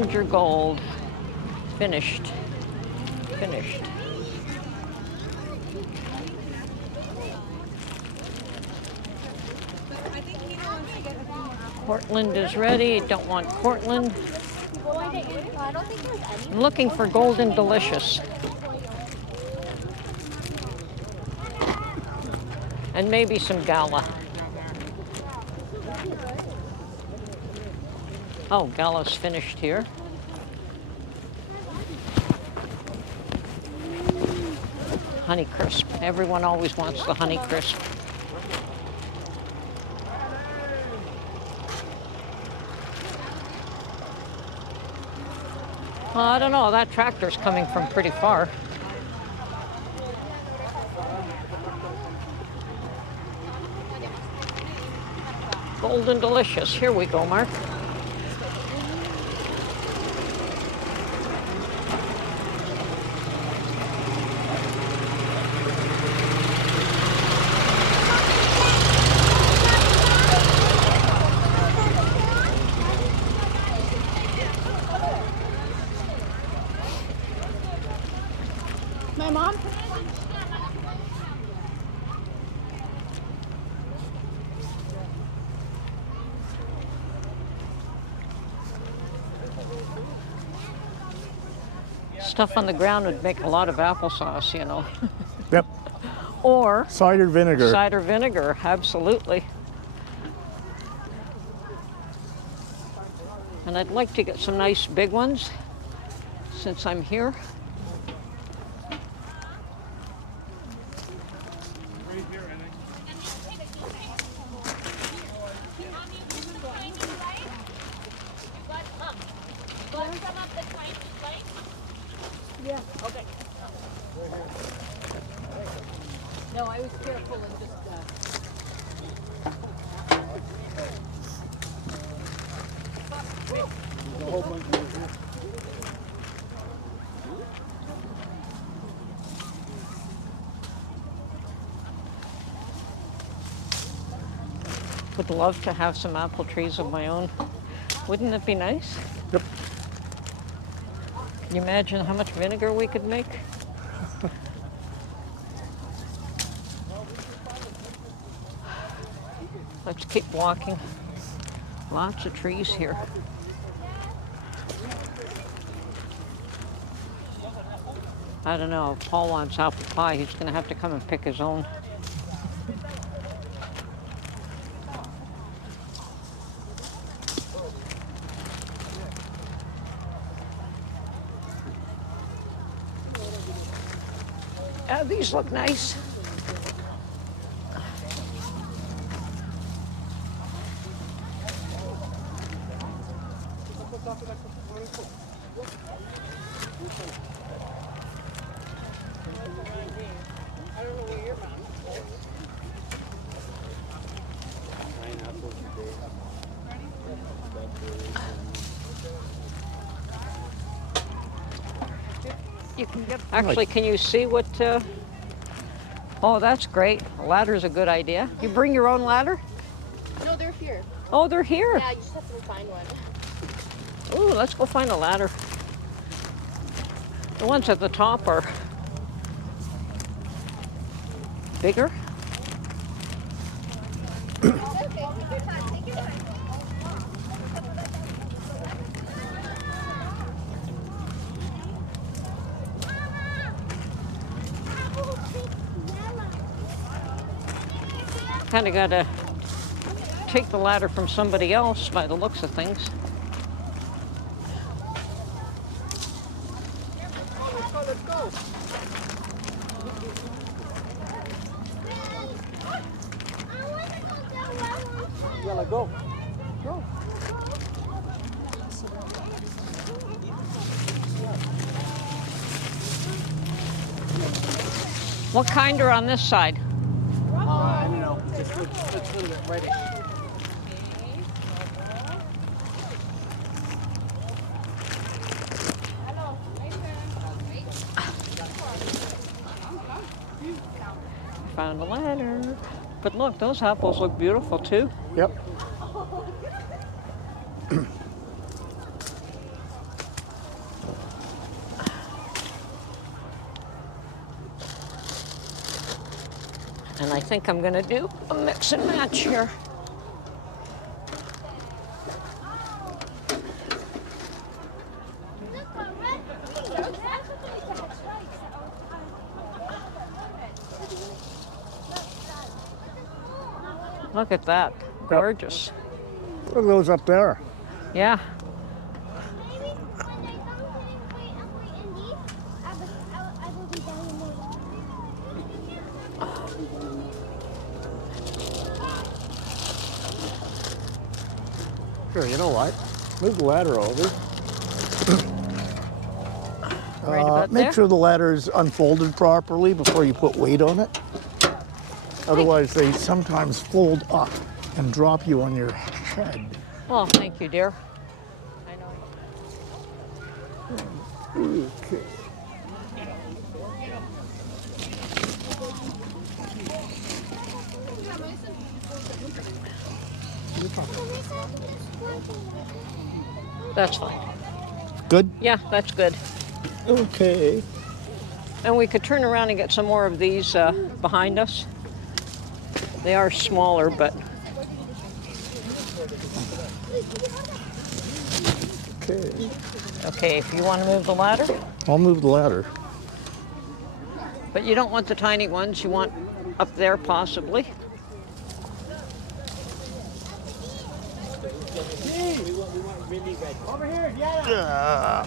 Find your gold. Finished. Finished. Cortland is ready. Don't want Cortland. I'm looking for Golden Delicious. And maybe some Gala. Oh, Gala's finished here. Honey Crisp. Everyone always wants the Honey Crisp. Well, I don't know. That tractor's coming from pretty far. Golden Delicious. Here we go, Mark. My mom? Stuff on the ground would make a lot of applesauce, you know. Yep. Or Cider vinegar. cider vinegar, absolutely. And I'd like to get some nice big ones since I'm here. Yeah. Okay. No, I was careful and just. There's a whole bunch of it here. Would love to have some apple trees of my own. Wouldn't it be nice? Yep. Can you imagine how much vinegar we could make? Let's keep walking. Lots of trees here. I don't know, if Paul wants apple pie, he's gonna have to come and pick his own. These look nice. You can get, actually, can you see what, oh, that's great. A ladder's a good idea. You bring your own ladder? No, they're here. Oh, they're here. Yeah, you just have to find one. Ooh, let's go find a ladder. The ones at the top are bigger. Kind of got to take the ladder from somebody else by the looks of things. Let's go. Yeah, go. Go. What kind are on this side? I don't know. Just looks a little bit reddish. Found a ladder. But look, those apples look beautiful too. Yep. And I think I'm gonna do a mix and match here. Look at that, gorgeous. Look at those up there. Yeah. Sure, you know what? Move the ladder over. Right about Make there. sure the ladder's unfolded properly before you put weight on it. Otherwise, they sometimes fold up and drop you on your head. Well, thank you, dear. I know. Okay. That's fine. Good? Yeah, that's good. Okay. And we could turn around and get some more of these behind us. They are smaller, but Okay. okay, if you want to move the ladder. I'll move the ladder. But you don't want the tiny ones, you want up there possibly. Over here, yeah.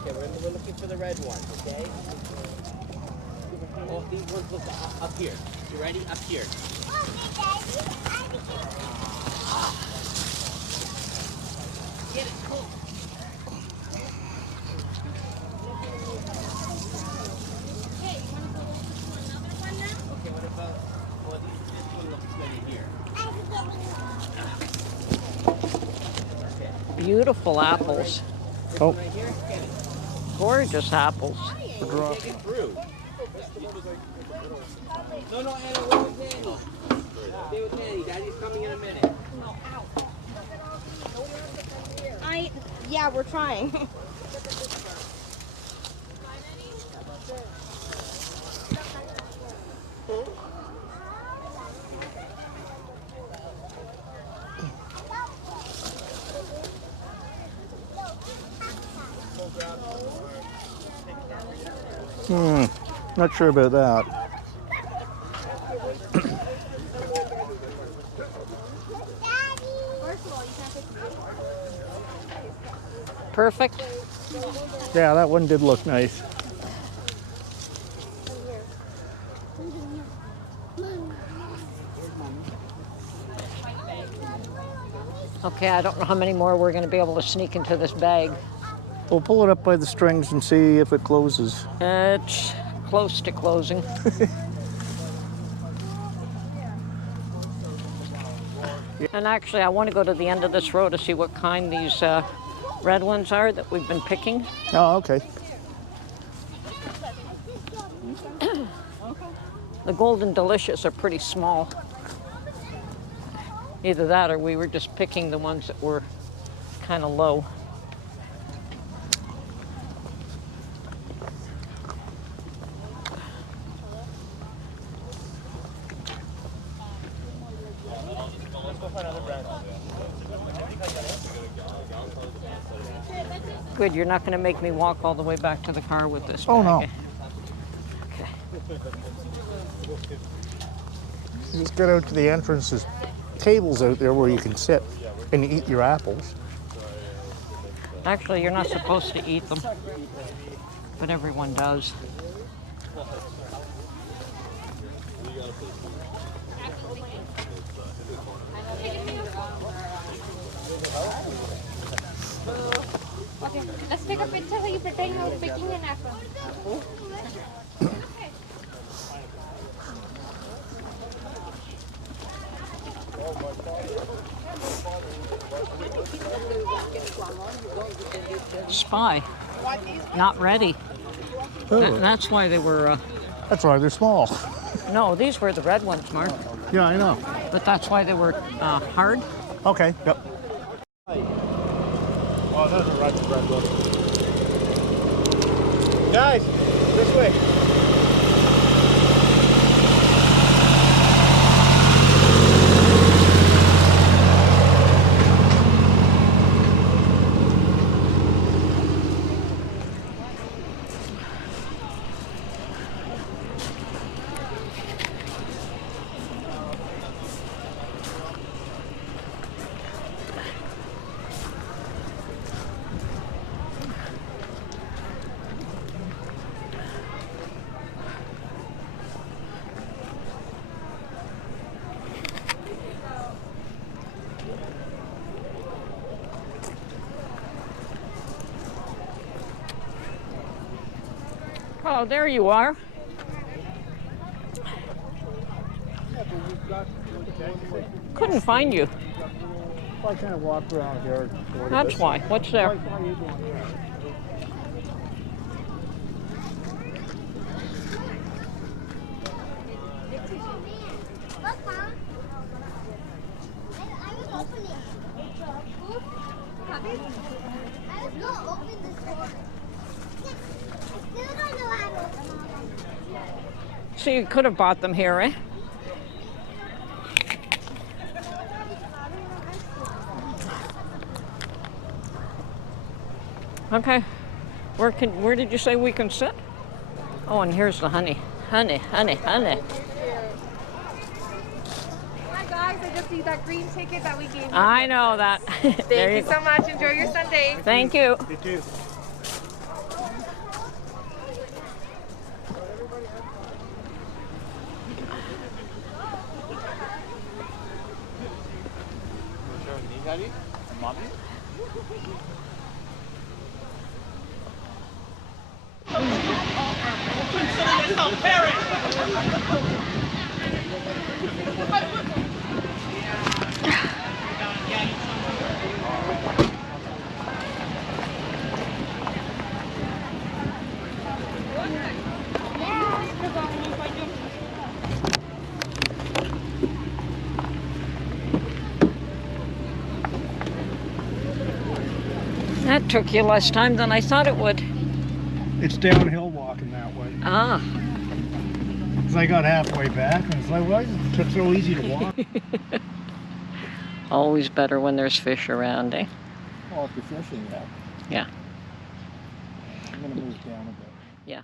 Okay, we're looking for the red ones, okay? Oh, these ones look up here. You ready? Up here. Get it, cool. Okay, what about, well, this one looks good here. Beautiful apples. Oh, Right here, get it. Gorgeous apples. Take it through. No, Anna, wait with Nanny. Stay with Nanny. Daddy's coming in a minute. Yeah, we're trying. not sure about that. Perfect. Yeah, that one did look nice. Okay, I don't know how many more we're going to be able to sneak into this bag. We'll pull it up by the strings and see if it closes. It's close to closing. And actually, I want to go to the end of this row to see what kind these red ones are that we've been picking. Oh, okay. The Golden Delicious are pretty small. Either that or we were just picking the ones that were kind of low. Good, you're not going to make me walk all the way back to the car with this Oh, bag. no. Okay. Just get out to the entrance. There's tables out there where you can sit and eat your apples. Actually, you're not supposed to eat them, but everyone does. Okay, let's take a picture so you pretend you're picking an apple. Spy. Not ready. Oh, That's why they were, that's why they're small. no, these were the red ones, Mark. Yeah, I know. But that's why they were hard. Okay, yep. Oh, those are red ones. Guys, this way. Oh, there you are. Couldn't find you. I kind of walk around here. That's why. What's there? So you could have bought them here, eh? Okay. Where did you say we can sit? Oh, and here's the honey. Honey, honey, honey. Hi guys, I just need that green ticket that we gave you. I know that. Thank you so much. Enjoy your Sunday. Thank you. You too. That took you less time than I thought it would. It's downhill walking that way. Ah. 'Cause I got halfway back and it's like, why is it so easy to walk? Always better when there's fish around, eh? Oh, if you're fishing, yeah. Yeah. I'm gonna move down a bit. Yeah.